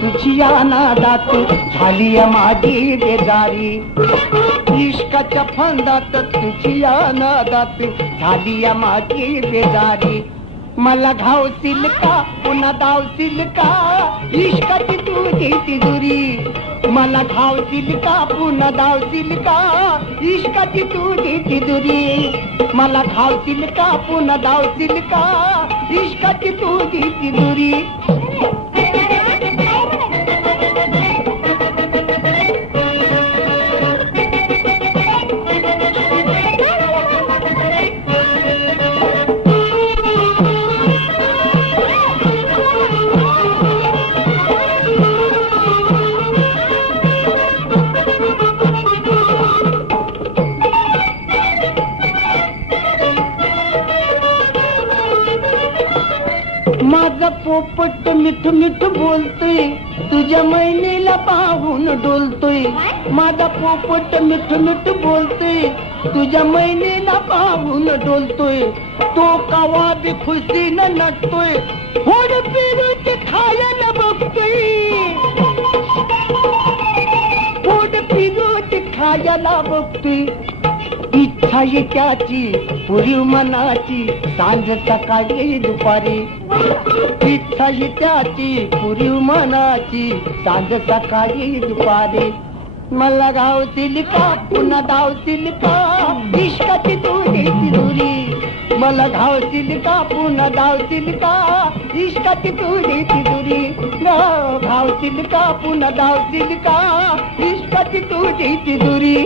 तुझ्या नादात झाली माझी बेजारी. इश्काच्या फंदात तुझ्या नादात झाली माझी बेजारी. मला घावशील का पुन्हा धावशील का इश्काची तुझी तिजोरी. मला घावशील का पुन्हा धावशील का इश्काची तुझी तिजोरी. मला घावशील का पुन्हा धावशील का इश्काची तुझी तिजोरी. माझा पोपट मिठ मिठ बोलतोय तुझ्या मैनेला पाहून डोलतोय. माझा पोपट मिठ मिठ बोलतोय तुझ्या मैनेला पाहून डोलतोय. तो कवा बी खुशीनं नटतोय होड पिरूच खायला बघतोय. होड पिरूच खायला बघतोय. इच्छा आहे त्याची पुरी मनाची सांज सकाळी दुपारी. इच्छा आहे त्याची पुरी मनाची सांज सकाळी दुपारी. मला गावतील का पुन्हा धावतील का इश्काची तुझी तिजोरी. मला घावतील का पुन्हा धावतील का इश्काची तुझी तिजोरी. घावतील का पुन्हा धावतील का इश्काची तुझी तिजोरी.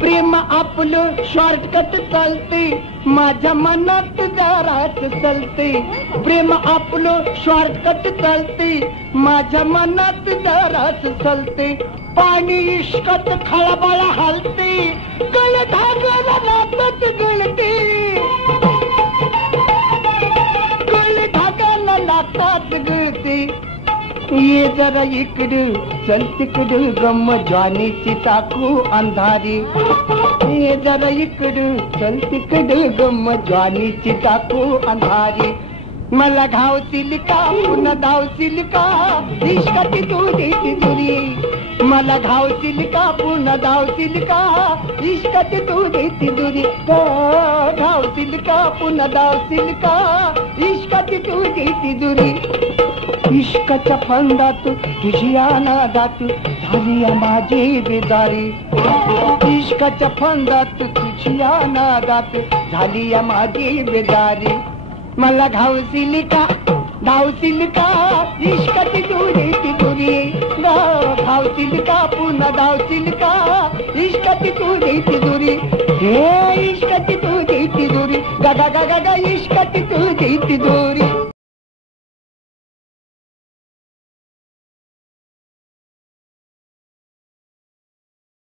प्रेम आपलं शॉर्टकट चालते माझ्या मनात जराच चलते. प्रेम आपलं शॉर्टकट चालते माझ्या मनात जराच चलते. पाणी इश्कात खळबळ हालते गळ धागाला नातच गळते. गळ धागाला नातात गळते. ये जरा इकडं चल तिकडं गम ज्वानीची चाकू अंधारी. ये जरा इकडं चल तिकडं गम ज्वानीची चाकू अंधारी. मला घावतील का पुन्हा धावतील का इश्काची तुझी तिजोरी. मला घावतील का पुन्हा धावतील का इश्काची तुझी तिजोरी. घावतील का पुन्हा धावतील का इश्काची तुझी तिजोरी. इश्काच्या फंदात तुझ्या नादात झाली माझी बेजारी. इश्काच्या फंदात तुझ्या नादात झाली माझी बेजारी. मला घावशील का धावशील का इश्काची तुझी तिजोरी. घावशील का पुन्हा धावशील का इश्काची तुझी तिजोरी. हे इश्काची तुझी तिजोरी. गा गा गा गा इश्काची तुझी तिजोरी.